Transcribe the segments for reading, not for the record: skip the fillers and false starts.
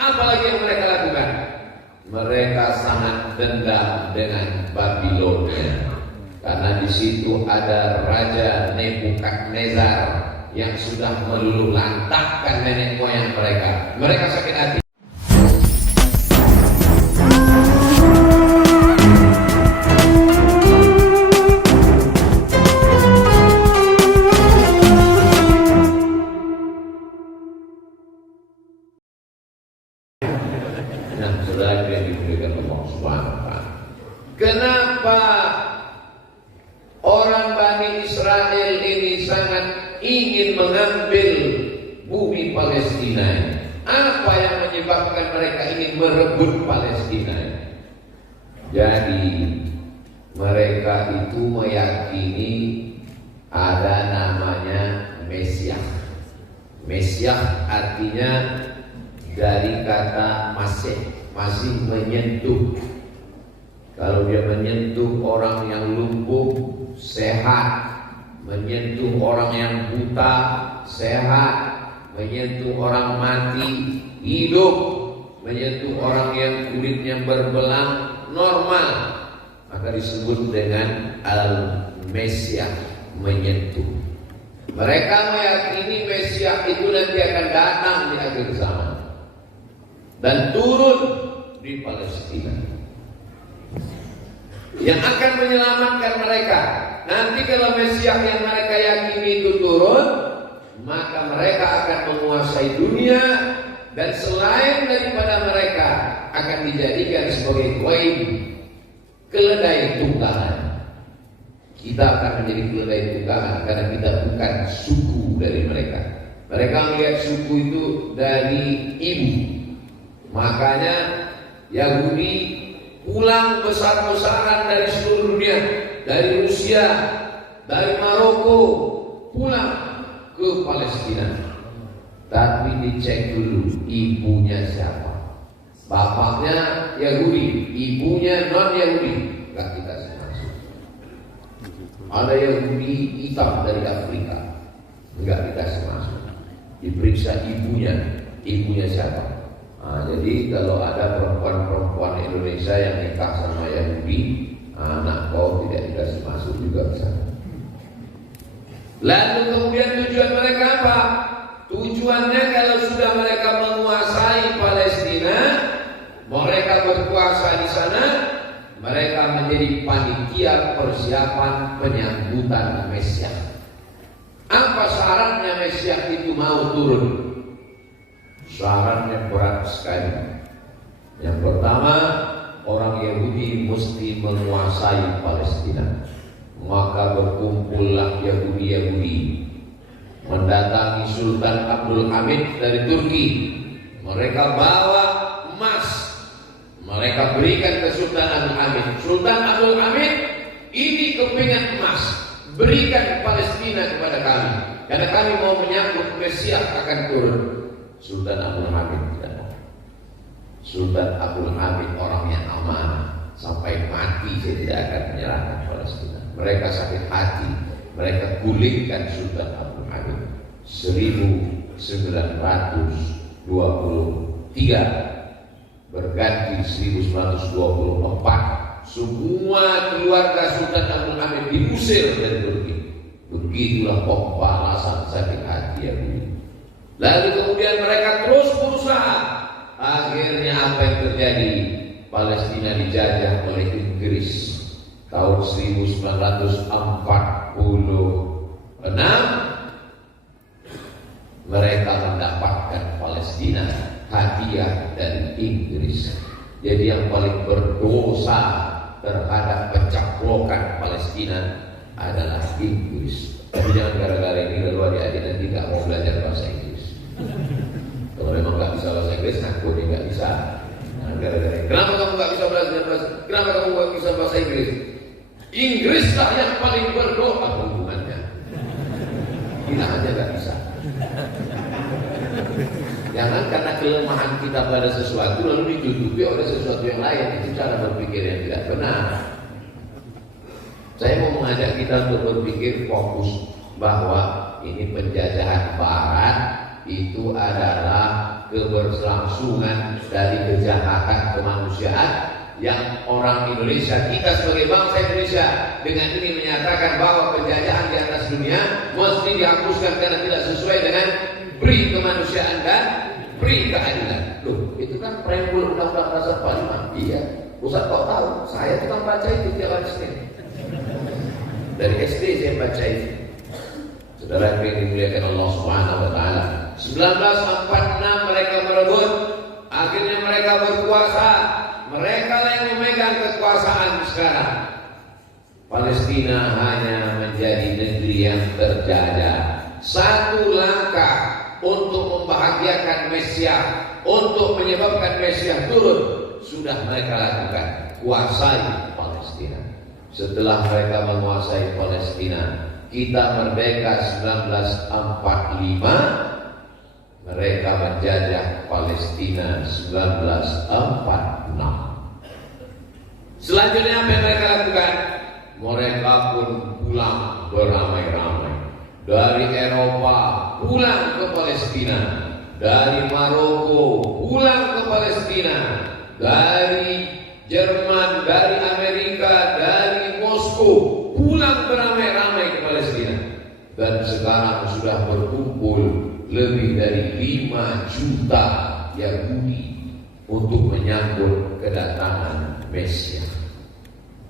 Apalagi yang mereka lakukan? Mereka sangat dendam dengan Babilonia, karena di situ ada Raja Nebukadnezar yang sudah meluluh lantahkan nenek moyang mereka. Mereka sakit hati. Nah, saudara yang dimuliakan Allah Subhanahu wa Ta'ala, kenapa orang Bani Israel ini sangat ingin mengambil bumi Palestina? Apa yang menyebabkan mereka ingin merebut Palestina? Jadi mereka itu meyakini ada namanya Mesias. Mesias artinya dari kata masih menyentuh. Kalau dia menyentuh orang yang lumpuh, sehat. Menyentuh orang yang buta, sehat. Menyentuh orang mati, hidup. Menyentuh orang yang kulitnya berbelang, normal. Maka disebut dengan Al-Mesias, menyentuh. Mereka meyakini Mesias itu nanti akan datang di akhir zaman dan turun di Palestina, yang akan menyelamatkan mereka. Nanti kalau Mesias yang mereka yakini itu turun, maka mereka akan menguasai dunia, dan selain daripada mereka akan dijadikan sebagai koin keledai tunggangan. Kita akan menjadi keledai tunggangan karena kita bukan suku dari mereka. Mereka melihat suku itu dari ibu. Makanya Yahudi pulang besar-besaran dari seluruh dunia, dari Rusia, dari Maroko, pulang ke Palestina. Tapi dicek dulu ibunya siapa. Bapaknya Yahudi, ibunya non-Yahudi, nggak kita masuk. Ada Yahudi hitam dari Afrika, nggak kita masuk. Diperiksa ibunya siapa. Nah, jadi kalau ada perempuan-perempuan Indonesia yang nikah sama Yahudi, anak kau tidak dikasih masuk juga bisa. Lalu kemudian tujuan mereka apa? Tujuannya kalau sudah mereka menguasai Palestina, mereka berkuasa di sana, mereka menjadi panitia persiapan penyambutan Mesias. Apa syaratnya Mesias itu mau turun? Syaratnya berat sekali. Yang pertama, orang Yahudi mesti menguasai Palestina. Maka berkumpullah Yahudi mendatangi Sultan Abdul Hamid dari Turki. Mereka bawa emas, mereka berikan ke Sultan Abdul Hamid. Sultan Abdul Hamid, ini kepingan emas, berikan ke Palestina kepada kami, karena kami mau menyambut Mesias akan turun. Sultan Abdul Hamid tidak mau. Sultan Abdul Hamid orang yang amanah, sampai mati saya tidak akan menyerahkan Palestina. Mereka sakit hati, mereka gulingkan Sultan Abdul Hamid 1923, berganti 1924. Semua keluarga Sultan Abdul Hamid diusir dari Turki. Begitulah pembalasan sakit hati yang ini. Lalu kemudian mereka terus berusaha. Akhirnya apa yang terjadi? Palestina dijajah oleh Inggris tahun 1946. Mereka mendapatkan Palestina hadiah dari Inggris. Jadi yang paling berdosa terhadap pencaplokan Palestina adalah Inggris. Tapi jangan gara-gara ini lalu adik-adik nanti gak mau belajar bahasa Inggris. Kalau memang nggak bisa bahasa Inggris, aku dia nggak bisa. Nah, gara-gara ini. Kenapa kamu nggak bisa belajar bahasa? Kenapa kamu nggak bisa bahasa Inggris? Inggrislah yang paling berdoa. Hubungannya. Kita aja nggak bisa. Jangan karena kelemahan kita pada sesuatu lalu ditutupi oleh sesuatu yang lain. Itu cara berpikir yang tidak benar. Saya mau mengajak kita untuk berpikir fokus bahwa ini penjajahan Barat itu adalah keberlangsungan dari kejahatan kemanusiaan yang orang Indonesia, kita sebagai bangsa Indonesia dengan ini menyatakan bahwa penjajahan di atas dunia mesti dihapuskan karena tidak sesuai dengan pri kemanusiaan dan pri keadilan. Loh, itu kan preambul Undang-Undang Dasar 45. Iya, Ustaz kok tahu? Saya tukang baca itu tiap hari Senin. Dari SD saya baca itu. Saudara yang dimuliakan Allah Subhanahu wa taala. 1946 mereka merebut, akhirnya mereka berkuasa. Mereka yang memegang kekuasaan sekarang. Palestina hanya menjadi negeri yang terjajah. Satu langkah untuk membahagiakan Mesias, untuk menyebabkan Mesias turun, sudah mereka lakukan. Kuasai Palestina. Setelah mereka menguasai Palestina, kita merdeka 1945. Mereka menjajah Palestina 1946. Selanjutnya apa yang mereka lakukan? Mereka pun pulang beramai-ramai. Dari Eropa pulang ke Palestina, dari Maroko pulang ke Palestina, dari Jerman, dari Amerika, dari Moskow pulang beramai-ramai ke Palestina. Dan sekarang sudah berkumpul lebih dari 5 juta Yahudi untuk menyambut kedatangan Mesias.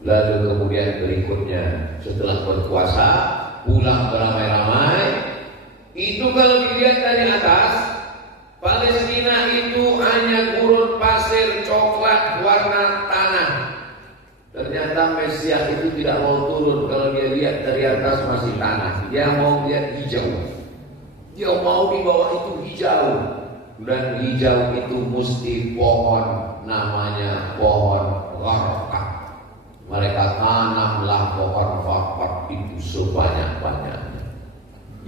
Lalu kemudian berikutnya setelah berkuasa pulang beramai-ramai. Itu kalau dilihat dari atas, Palestina itu hanya gurun pasir coklat warna tanah. Ternyata Mesias itu tidak mau turun. Kalau dia lihat dari atas masih tanah, dia mau lihat hijau. Dia mau di bawah itu hijau. Dan hijau itu mesti pohon, namanya pohon gharqad. Mereka tanamlah pohon gharqad itu sebanyak-banyaknya.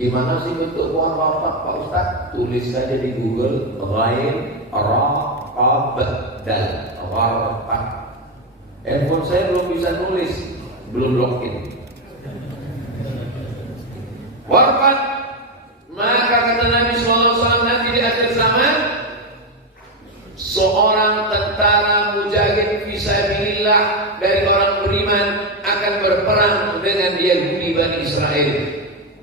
Gimana sih bentuk pohon gharqad, Pak Ustaz? Tulis saja di Google, ghain raqab dan gharqad. Handphone saya belum bisa nulis, belum login. Gharqad. Maka kata Nabi SAW nanti di akhir zaman, seorang tentara mujahid fisabilillah dari orang beriman akan berperang dengan Yahudi Bani Israel.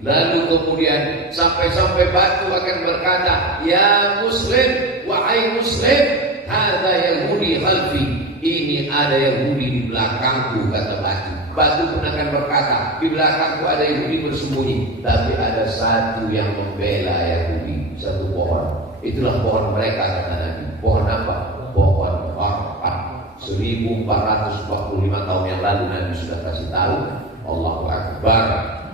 Lalu kemudian sampai-sampai batu akan berkata, ya Muslim, wahai Muslim, hadza Yahudi khalfi. Ini ada Yahudi di belakangku, kata batu. Batu pun akan berkata, di belakangku ada Yahudi bersembunyi. Tapi ada satu yang membela Yahudi, satu pohon. Itulah pohon mereka, kata Nabi. Pohon apa? Pohon gharqad. 1445 tahun yang lalu Nabi sudah kasih tahu. Allahu Akbar.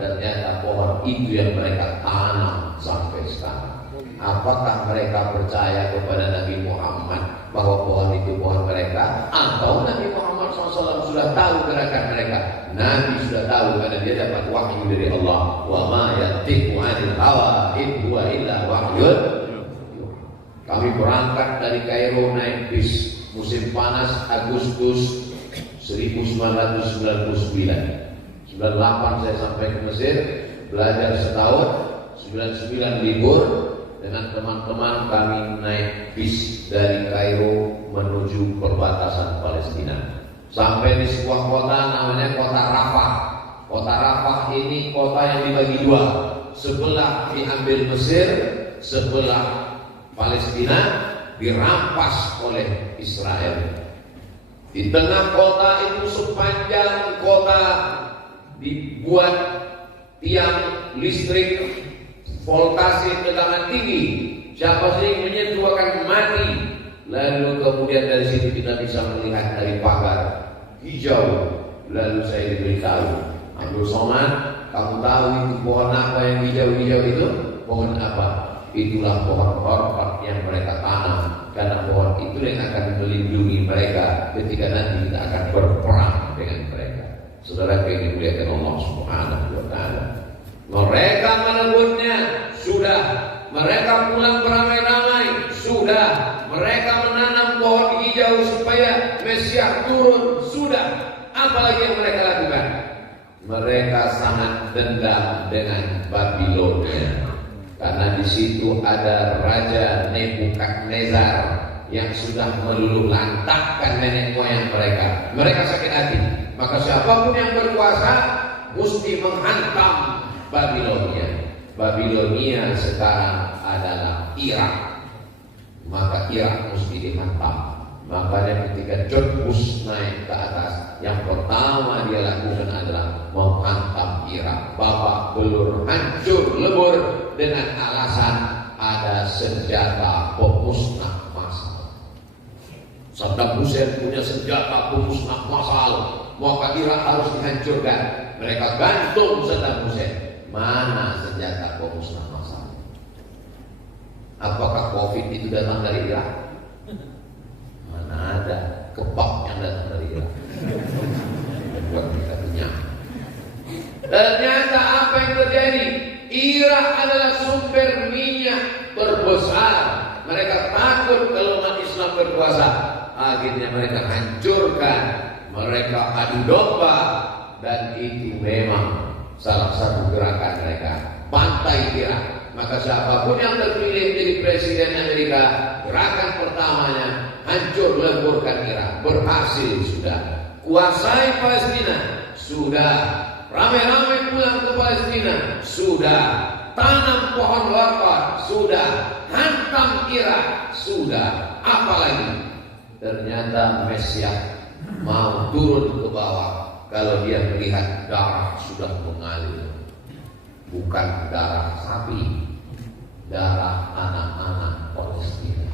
Ternyata pohon itu yang mereka tanam sampai sekarang. Apakah mereka percaya kepada Nabi Muhammad bahwa pohon itu pohon mereka, atau Nabi Muhammad SAW sudah tahu gerakan mereka? Nabi sudah tahu karena dia dapat wahyu dari Allah. Wa ma yantiqu 'anil hawa in huwa illa wahyun. Kami berangkat dari Kairo naik bis musim panas Agustus 1999. 98 saya sampai ke Mesir, belajar setahun. 99 libur. Dengan teman-teman kami naik bis dari Kairo menuju perbatasan Palestina. Sampai di sebuah kota namanya kota Rafah. Kota Rafah ini kota yang dibagi dua. Sebelah diambil Mesir, sebelah Palestina dirampas oleh Israel. Di tengah kota itu sepanjang kota dibuat tiang listrik voltase tegangan tinggi. Siapa sih yang menyentuh akan mati. Lalu kemudian dari situ kita bisa melihat dari pagar hijau. Lalu saya diberitahu, Abdul Somad, kamu tahu itu pohon apa yang hijau-hijau itu? Pohon apa? Itulah pohon gharqad yang mereka tanam. Karena pohon itu yang akan melindungi mereka ketika nanti kita akan berperang dengan mereka. Saudara yang dimuliakan Allah Subhanahu wa taala. Mereka merebutnya, sudah. Mereka pulang beramai-ramai, sudah. Mereka menanam pohon hijau supaya Mesias turun, sudah. Apalagi yang mereka lakukan? Mereka sangat dendam dengan Babilonia. Karena di situ ada Raja Nebukadnezar yang sudah meluluh lantakkan nenek moyang mereka. Mereka sakit hati. Maka siapapun yang berkuasa mesti menghantam Babilonia. Babilonia sekarang adalah Irak. Maka Irak mesti dihantam. Makanya ketika George Bush naik ke atas, yang pertama dia lakukan adalah menghantam Irak. Babak belur, hancur lebur dengan alasan ada senjata pemusnah massal. Saddam Hussein punya senjata pemusnah massal, maka Irak harus dihancurkan. Mereka gantung Saddam Hussein. Mana senjata pemusnah massal? Apakah COVID itu datang dari Irak? Mana ada kebab yang datang dari Irak? Buat kita kenyang. Ternyata apa yang terjadi? Irak adalah sumber minyak terbesar. Mereka takut kalau umat Islam berkuasa. Akhirnya mereka hancurkan. Mereka adu domba. Dan itu memang salah satu gerakan mereka. Pantai Irak. Maka siapapun yang terpilih menjadi presiden Amerika, gerakan pertamanya hancur leburkan Irak. Berhasil sudah. Kuasai Palestina sudah. Ramai-ramai pulang ke Palestina sudah. Tanam pohon kelapa sudah. Hantam Irak sudah. Apalagi ternyata Mesias mau turun ke bawah kalau dia melihat darah sudah mengalir. Bukan darah sapi, darah anak-anak Palestina.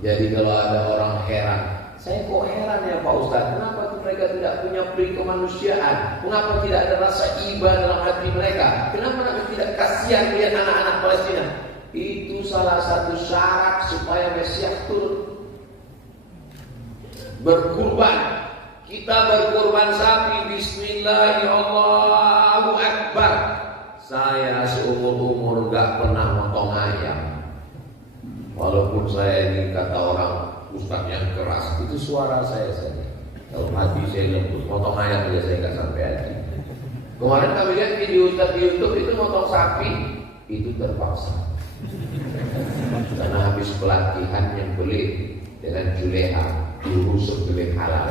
Jadi kalau ada orang heran, saya kok heran ya Pak Ustadz, kenapa mereka tidak punya peri kemanusiaan? Mengapa tidak ada rasa iba dalam hati mereka? Kenapa mereka tidak kasihan melihat anak-anak Palestina? Itu salah satu syarat supaya Mesias turun. Berkurban. Kita berkurban sapi, bismillah, ya Allahu Akbar. Saya seumur-umur gak pernah motong ayam. Walaupun saya ini kata orang ustaz yang keras, itu suara saya saja. Kalau hati saya lembut, motong ayam aja saya gak sampai hati. Kemarin kami lihat video ustaz di YouTube itu motong sapi, itu terpaksa. Karena habis pelatihan yang belit dengan Juleha, guru sebelum halal.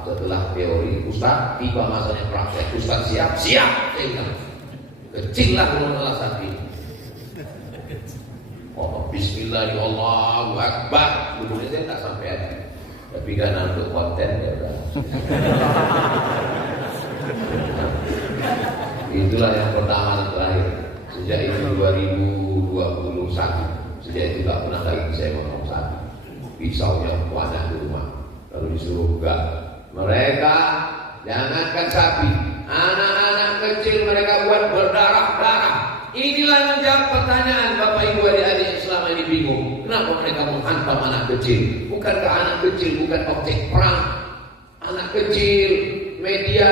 Setelah teori, Ustaz tiba masanya praktek. Ustaz siap, saya bilang kecil lah menolak sapi. Oh, bismillah, ya Allahu Akbar. Dulunya saya tak sampai hati. Tapi karena untuk konten ya udah. Itulah yang pertama dan terakhir. Sejak itu 2021. Sejak itu tak pernah lagi saya ngomong sapi. Pisaunya banyak di rumah. Lalu disuruh enggak. Mereka jangankan sapi, anak-anak kecil mereka buat berdarah-darah. Inilah menjawab pertanyaan Bapak Ibu adik-adik selama ini bingung. Kenapa mereka menghantam anak kecil? Bukankah anak kecil bukan objek perang? Anak kecil, media,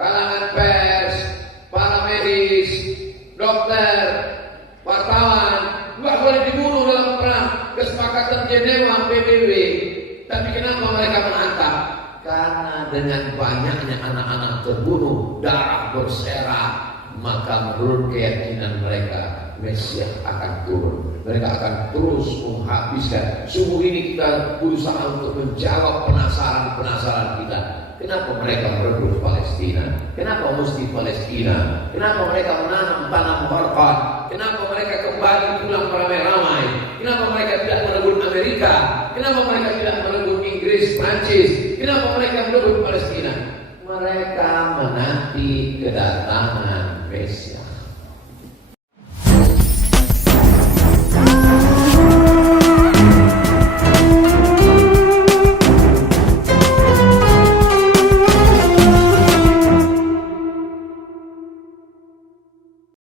kalangan pers, para medis, dokter, wartawan, nggak boleh dibunuh dalam perang. Kesepakatan Jenewa PBB. Tapi kenapa mereka menghantam? Karena dengan banyaknya anak-anak terbunuh, darah berserak, maka menurut keyakinan mereka Mesias akan turun. Mereka akan terus menghabiskan. Subuh ini kita berusaha untuk menjawab penasaran kita. Kenapa mereka merebut Palestina? Kenapa mesti Palestina? Kenapa mereka menanam tanam hormat? Kenapa mereka kembali pulang beramai-ramai? Kenapa mereka tidak merebut Amerika? Kenapa mereka tidak merebut Inggris, Prancis? Kenapa mereka merebut Palestina? Mereka menanti kedatangan Mesias.